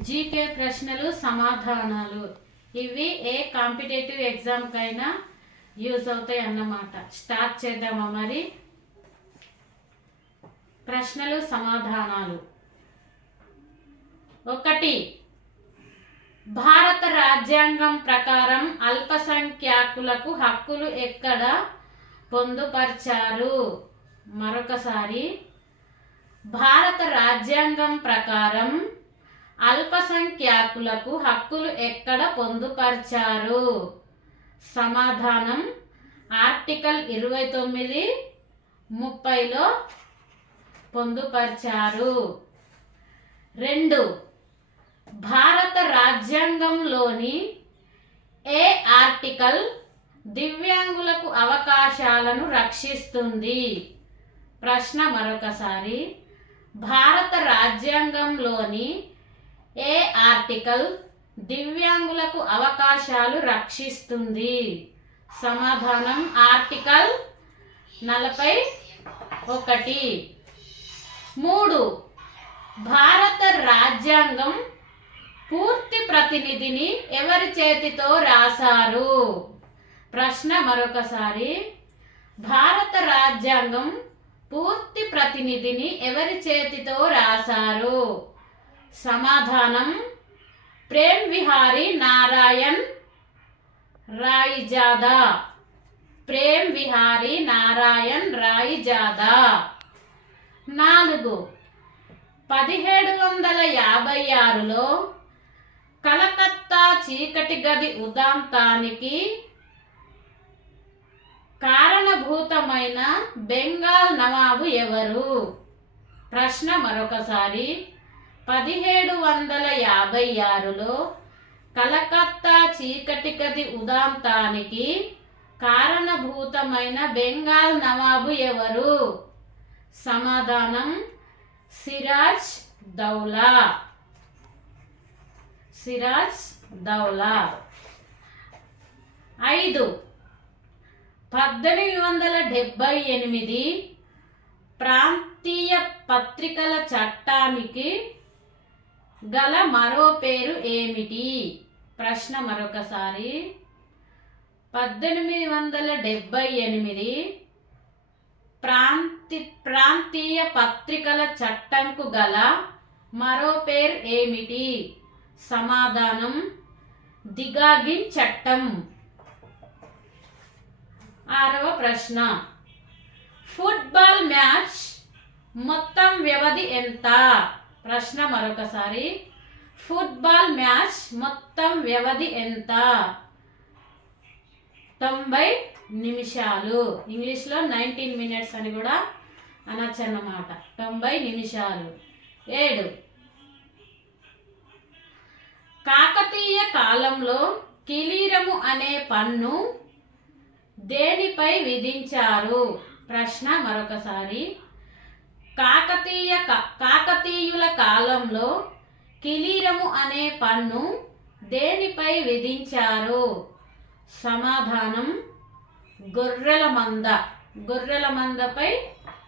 GK ప్రశ్నలు సమాధానాలు ఇవి ఏ కాంపిటేటివ్ ఎగ్జామ్కైనా యూజ్ అవుతాయి అన్నమాట. స్టార్ట్ చేద్దామా మరి? ప్రశ్నలు సమాధానాలు. 1. భారత రాజ్యాంగం ప్రకారం అల్పసంఖ్యాకులకు హక్కులు ఎక్కడ పొందుపరిచారు? మరొకసారి, భారత రాజ్యాంగం ప్రకారం అల్పసంఖ్యాకులకు హక్కులు ఎక్కడ పొందుపరిచారు? సమాధానం ఆర్టికల్ 29, 30లో పొందుపరిచారు. 2. భారత రాజ్యాంగంలోని ఏ ఆర్టికల్ దివ్యాంగులకు అవకాశాలను రక్షిస్తుంది? ప్రశ్న మరొకసారి, భారత రాజ్యాంగంలోని ఏ ఆర్టికల్ దివ్యాంగులకు అవకాశాలు రక్షిస్తుంది? సమాధానం ఆర్టికల్ 41. 3. భారత రాజ్యాంగం పూర్తి ప్రతినిధిని ఎవరి చేతితో రాశారు? ప్రశ్న మరొకసారి, భారత రాజ్యాంగం పూర్తి ప్రతినిధిని ఎవరి చేతితో రాశారు? సమాధానం ప్రేమ్ విహారీ నారాయణ్ రాయిజాదా. ప్రేమ్ విహారీ నారాయణ్ రాయిజాదా. 4. 1756లో కలకత్తా చీకటి గది ఉదంతానికి కారణభూతమైన బెంగాల్ నవాబు ఎవరు? ప్రశ్న మరొకసారి, 1756లో కలకత్తా చీకటి గది ఉదంతానికి కారణభూతమైన బెంగాల్ నవాబు ఎవరు? సమాధానం సిరాజ్ దౌలా. సిరాజ్ దౌలా. 5. 1878 ప్రాంతీయ పత్రికల చట్టానికి గల మరో పేరు ఏమిటి? ప్రశ్న మరొకసారి, 1878 ప్రాంతీయ పత్రికల చట్టంకు గల మరో పేరు ఏమిటి? సమాధానం దిగాగిన్ చట్టం. 6వ ప్రశ్న, ఫుట్బాల్ మ్యాచ్ మొత్తం వ్యవధి ఎంత? ప్రశ్న మరొకసారి, ఫుట్బాల్ మ్యాచ్ మొత్తం వ్యవధి ఎంత? 90 నిమిషాలు. ఇంగ్లీష్లో 19 minutes అని కూడా అనొచ్చు అన్నమాట. 90 నిమిషాలు. 7. కాకతీయ కాలంలో కిలీరము అనే పన్ను దేనిపై విధించారు? ప్రశ్న మరొకసారి, కాకతీయుల కాలంలో కిలీరము అనే పన్ను దేనిపై విధించారు? సమాధానం గొర్రెల మందపై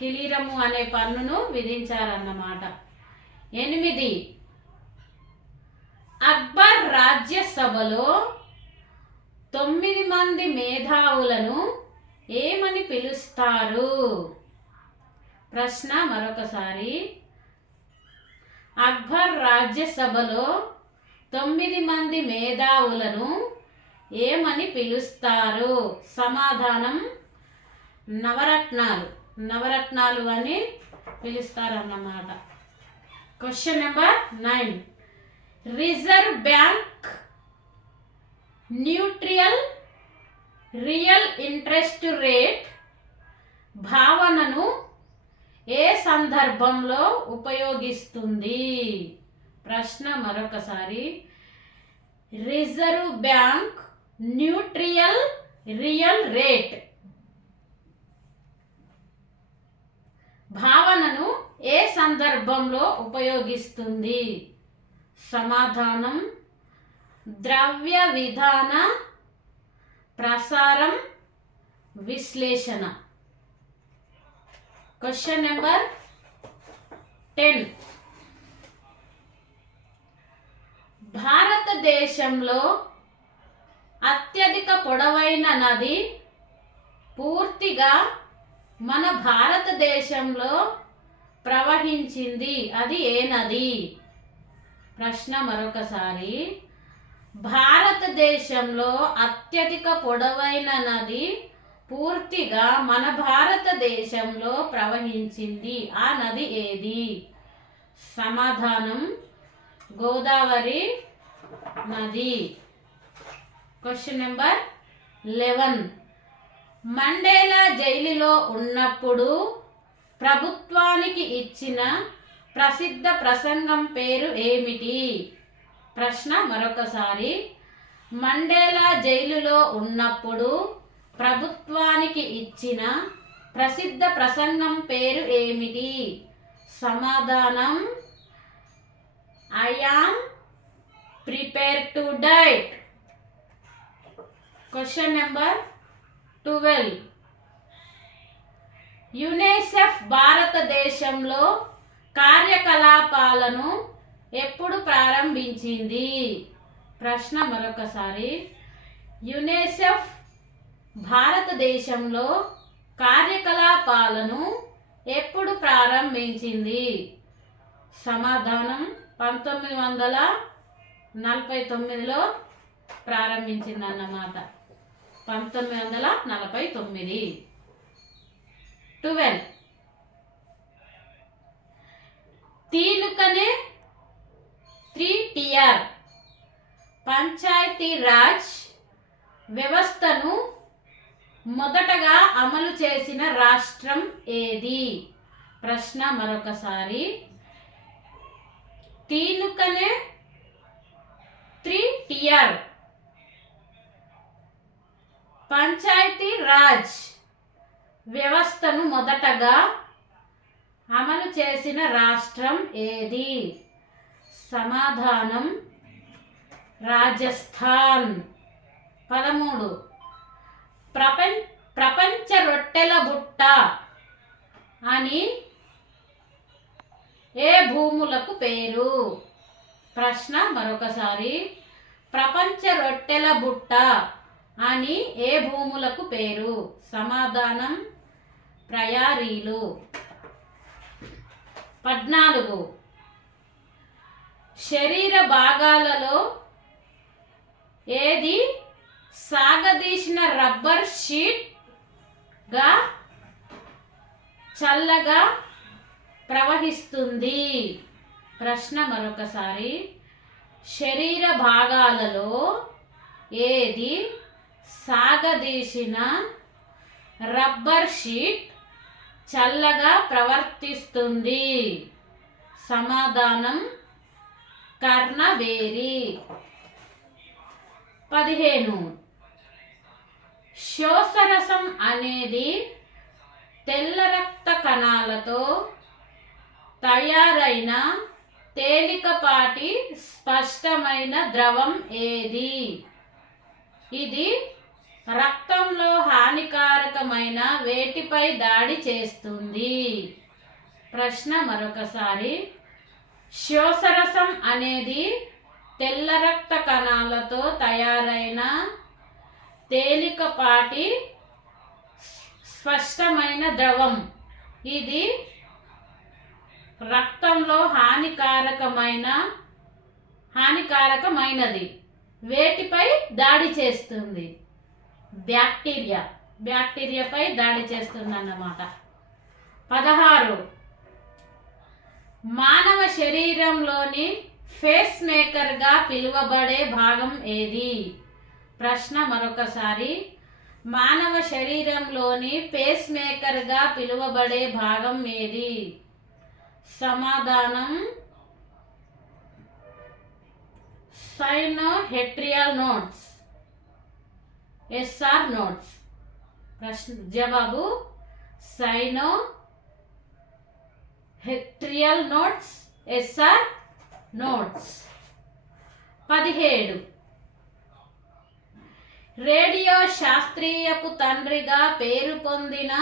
కిలీరము అనే పన్నును విధించారన్నమాట. 8. అక్బర్ రాజ్యసభలో 9 మంది మేధావులను ఏమని పిలుస్తారు? ప్రశ్న మరొకసారి, అక్బర్ రాజ్యసభలో 9 మంది మేధావులను ఏమని పిలుస్తారు? సమాధానం నవరత్నాలు అని పిలుస్తారన్నమాట. Question number 9. Reserve bank neutral real interest rate భావనను ఏ సందర్భంలో ఉపయోగిస్తుంది? ప్రశ్న మరొకసారి, reserve bank neutral real rate భావనను ఏ సందర్భంలో ఉపయోగిస్తుంది? సమాధానం ద్రవ్య విధాన ప్రసారం విశ్లేషణ. Question number 10. భారతదేశంలో అత్యధిక పొడవైన నది పూర్తిగా మన భారతదేశంలో ప్రవహించింది. అది ఏ నది? ప్రశ్న మరొకసారి. భారతదేశంలో అత్యధిక పొడవైన నది పూర్తిగా మన భారతదేశంలో ప్రవహించింది. ఆ నది ఏది? సమాధానం గోదావరి నది. Question number 11. మండేలా జైలులో ఉన్నప్పుడు ప్రభుత్వానికి ఇచ్చిన ప్రసిద్ధ ప్రసంగం పేరు ఏమిటి? ప్రశ్న మరొకసారి. మండేలా జైలులో ఉన్నప్పుడు ప్రభుత్వానికి ఇచ్చిన ప్రసిద్ధ ప్రసంగం పేరు ఏమిటి? సమాధానం I am prepare to die. Question number 12. UNICEF భారతదేశంలో కార్యకలాపాలను ఎప్పుడు ప్రారంభించింది? ప్రశ్న మరొకసారి. యునిసెఫ్ భారతదేశంలో కార్యకలాపాలను ఎప్పుడు ప్రారంభించింది? సమాధానం 1949లో ప్రారంభించిందన్నమాట. 1949. 12. తీనుకనే 3 పంచాయతీ రాజ్ వ్యవస్థను మొదటగా అమలు చేసిన రాష్ట్రం ఏది? ప్రశ్న మరొకసారి. తీనుకనే 3 పంచాయతీ రాజ్ వ్యవస్థను మొదటగా అమలు చేసిన రాష్ట్రం ఏది? సమాధానం రాజస్థాన్. 13. ప్రపంచ రొట్టెల బుట్ట అని ఏ భూములకు పేరు? ప్రశ్న మరొకసారి. ప్రపంచ రొట్టెల బుట్ట అని ఏ భూములకు పేరు? సమాధానం ప్రయారీలు. 14. శరీర భాగాలలో ఏది సాగదీసిన రబ్బర్ షీట్గా చల్లగా ప్రవహిస్తుంది? ప్రశ్న మరొకసారి. శరీర భాగాలలో ఏది సాగదీసిన రబ్బర్ షీట్ చల్లగా ప్రవర్తిస్తుంది? సమాధానం కర్ణబేరి. 15. శోషరసం అనేది తెల్ల రక్త కణాలతో తయారైన తేలికపాటి స్పష్టమైన ద్రవం ఏది? ఇది రక్తంలో హానికారకమైన వేటిపై దాడి చేస్తుంది? ప్రశ్న మరొకసారి. శోషరసం అనేది తెల్ల రక్త కణాలతో తయారైన తేలికపాటి స్పష్టమైన ద్రవం. ఇది రక్తంలో హానికారకమైనది వేటిపై దాడి చేస్తుంది? బ్యాక్టీరియాపై దాడి చేస్తుంది అన్నమాట. 16. మానవ శరీరంలోని ఫేస్ మేకర్గా పిలువబడే భాగం ఏది? ప్రశ్న మరొకసారి. మానవ శరీరంలోని పేస్ మేకర్గా పిలువబడే భాగం ఏది? సమాధానం సైనోహెట్రియల్ నోడ్స్. SR nodes. ప్రశ్న జవాబు sinoatrial nodes, SR nodes. 17. Radio శాస్త్రీయపు తండ్రిగా పేరు పొందిన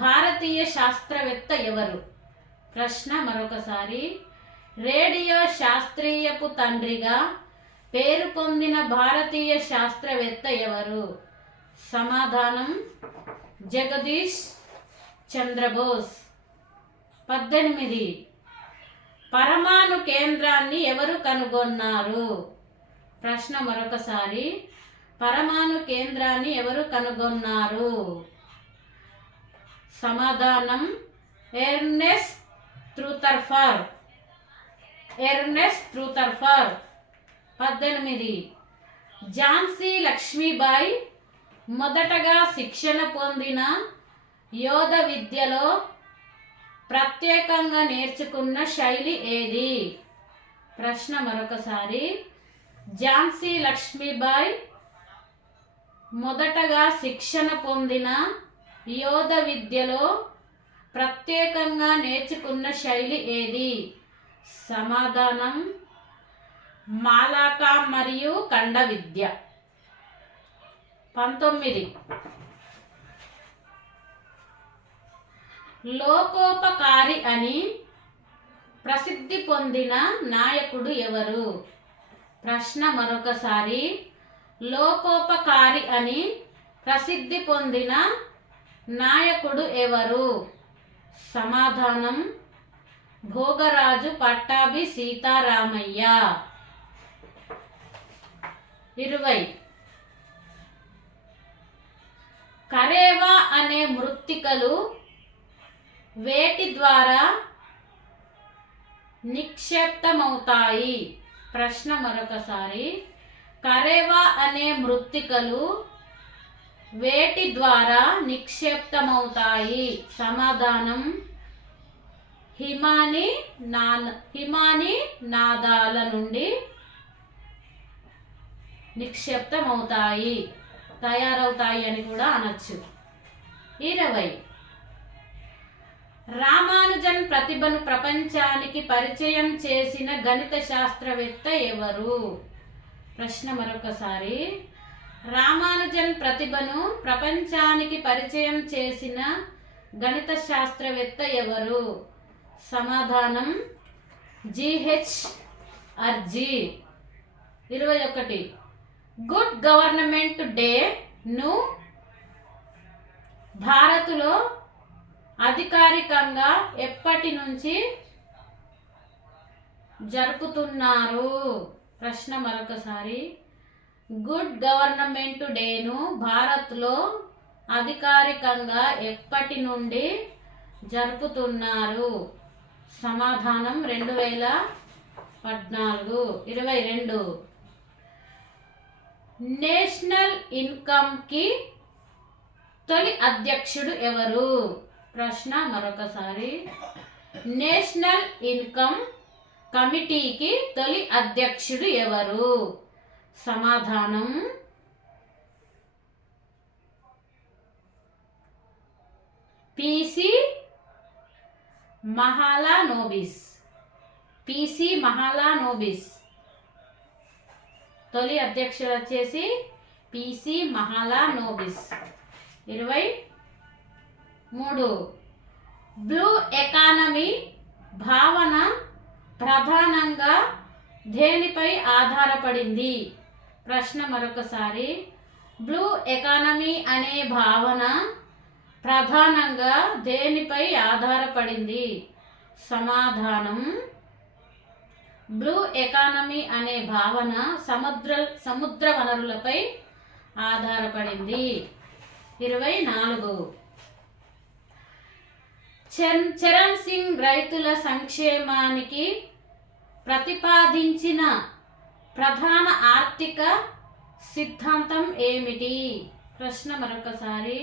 భారతీయ శాస్త్రవేత్త ఎవరు? ప్రశ్న మరొకసారి. రేడియో శాస్త్రీయపు తండ్రిగా పేరు పొందిన భారతీయ శాస్త్రవేత్త ఎవరు? సమాధానం జగదీష్ చంద్రబోస్. 18. పరమాణు కేంద్రాన్ని ఎవరు కనుగొన్నారు? ప్రశ్న మరొకసారి, పరమాణు కేంద్రాన్ని ఎవరు కనుగొన్నారు? సమాధానం ఎర్నెస్ట్ రూథర్ఫర్డ్. 18. ఝాన్సీ లక్ష్మీబాయి మొదటగా శిక్షణ పొందిన యోధ విద్యలో ప్రత్యేకంగా నేర్చుకున్న శైలి ఏది? ప్రశ్న మరొకసారి, ఝాన్సీ లక్ష్మీబాయి మొదటగా శిక్షణ పొందిన యోధ విద్యలో ప్రత్యేకంగా నేర్చుకున్న శైలి ఏది? సమాధానం మాలాకా మరియు ఖండ విద్య. 19. లోకోపకారి అని ప్రసిద్ధి పొందిన నాయకుడు ఎవరు? ప్రశ్న మరొకసారి, లోకోపకారి అని ప్రసిద్ధి పొందిన నాయకుడు ఎవరు? సమాధానం భోగరాజు పట్టాభి సీతారామయ్య. 20. కరేవా అనే మృత్తికలు వేటి ద్వారా నిక్షిప్తమవుతాయి? ప్రశ్న మరొకసారి, కరేవా అనే మృత్తికలు వేటి ద్వారా నిక్షిప్తమవుతాయి? సమాధానం హిమాని నాదాల నుండి నిక్షిప్తమవుతాయి, తయారవుతాయి అని కూడా అనొచ్చు. 20. రామానుజన్ ప్రతిభను ప్రపంచానికి పరిచయం చేసిన గణిత శాస్త్రవేత్త ఎవరు? ప్రశ్న మరొకసారి, రామానుజన్ ప్రతిభను ప్రపంచానికి పరిచయం చేసిన గణిత శాస్త్రవేత్త ఎవరు? సమాధానం GH అర్జీ. 21. గుడ్ గవర్నమెంట్ డే ను భారత్లో అధికారికంగా ఎప్పటి నుంచి జరుపుతున్నారు? ప్రశ్న మరొకసారి, గుడ్ గవర్నమెంట్ డేను భారత్లో అధికారికంగా ఎప్పటి నుండి జరుపుతున్నారు? సమాధానం 2014. 22. నేషనల్ ఇన్కమ్కి తొలి అధ్యక్షుడు ఎవరు? ప్రశ్న మరొకసారి, నేషనల్ ఇన్కమ్ కమిటీకి తొలి అధ్యక్షుడు ఎవరు? సమాధానం PC మహాలనోబిస్. తొలి అధ్యక్షుడు వచ్చేసి PC మహాలనోబిస్. 23. బ్లూ ఎకానమీ భావన ప్రధానంగా దేనిపై ఆధారపడింది? ప్రశ్న మరొకసారి, బ్లూ ఎకానమీ అనే భావన ప్రధానంగా దేనిపై ఆధారపడింది? సమాధానం బ్లూ ఎకానమీ అనే భావన సముద్ర వనరులపై ఆధారపడింది. 24. చరణ్ సింగ్ రైతుల సంక్షేమానికి ప్రతిపాదించిన ప్రధాన ఆర్థిక సిద్ధాంతం ఏమిటి? ప్రశ్న మరొకసారి,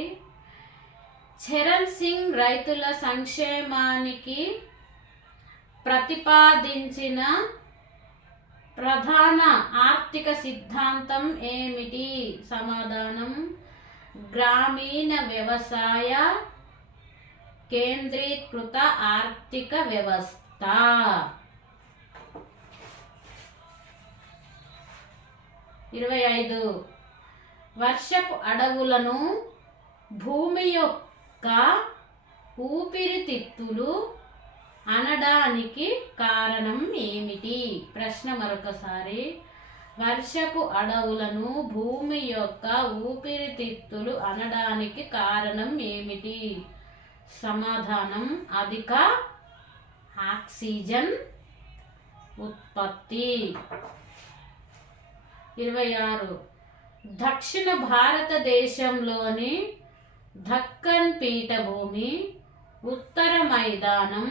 చరణ్ సింగ్ రైతుల సంక్షేమానికి ప్రతిపాదించిన ప్రధాన ఆర్థిక సిద్ధాంతం ఏమిటి? సమాధానం గ్రామీణ వ్యవసాయ కేంద్రీకృత ఆర్థిక వ్యవస్థ. 25. వర్షపు అడవులను భూమి యొక్క ఊపిరితిత్తులు అనడానికి కారణం ఏమిటి? ప్రశ్న మరొకసారి, వర్షపు అడవులను భూమి యొక్క ఊపిరితిత్తులు అనడానికి కారణం ఏమిటి? సమాధానం అధిక ఆక్సిజన్ ఉత్పత్తి. 26. దక్షిణ భారతదేశంలోని దక్కన్ పీఠభూమి ఉత్తర మైదానం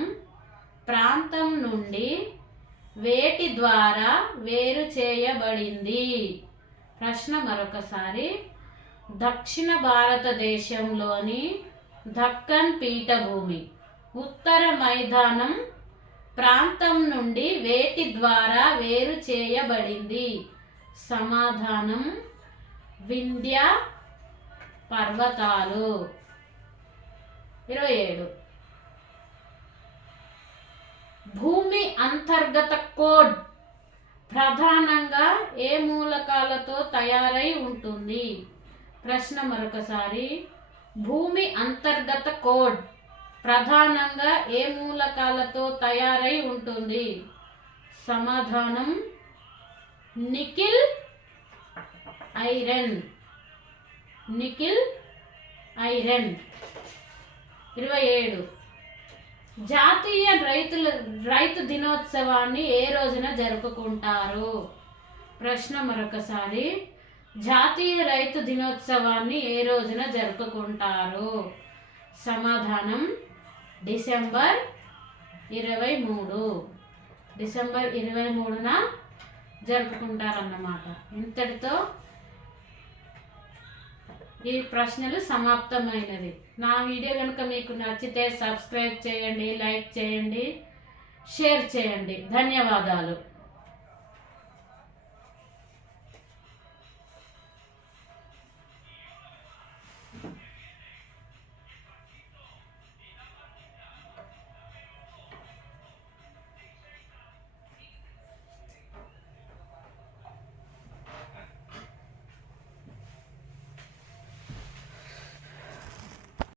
ప్రాంతం నుండి వేటి ద్వారా వేరు చేయబడింది? ప్రశ్న మరొకసారి. దక్షిణ భారతదేశంలోని దక్కన్ పీఠభూమి ఉత్తర మైదానం ప్రాంతం నుండి వేటి ద్వారా వేరు చేయబడింది? సమాధానం వింధ్య పర్వతాలు. 27. భూమి అంతర్గత కోడ్ ప్రధానంగా ఏ మూలకాలతో తయారై ఉంటుంది? ప్రశ్న మరొకసారి. భూమి అంతర్గత కోడ్ ప్రధానంగా ఏ మూలకాలతో తయారై ఉంటుంది? సమాధానం నికెల్ ఐరన్. Nickel iron. 27. జాతీయ రైతు దినోత్సవాన్ని ఏ రోజున జరుపుకుంటారు? ప్రశ్న మరొకసారి. జాతీయ రైతు దినోత్సవాన్ని ఏ రోజున జరుపుకుంటారు? సమాధానం డిసెంబర్ 23. డిసెంబర్ 23న జరుపుకుంటారన్నమాట. ఇంతటితో ఈ ప్రశ్నలు సమాప్తమైనవి. నా వీడియో కనుక మీకు నచ్చితే సబ్స్క్రైబ్ చేయండి, లైక్ చేయండి, షేర్ చేయండి. ధన్యవాదాలు.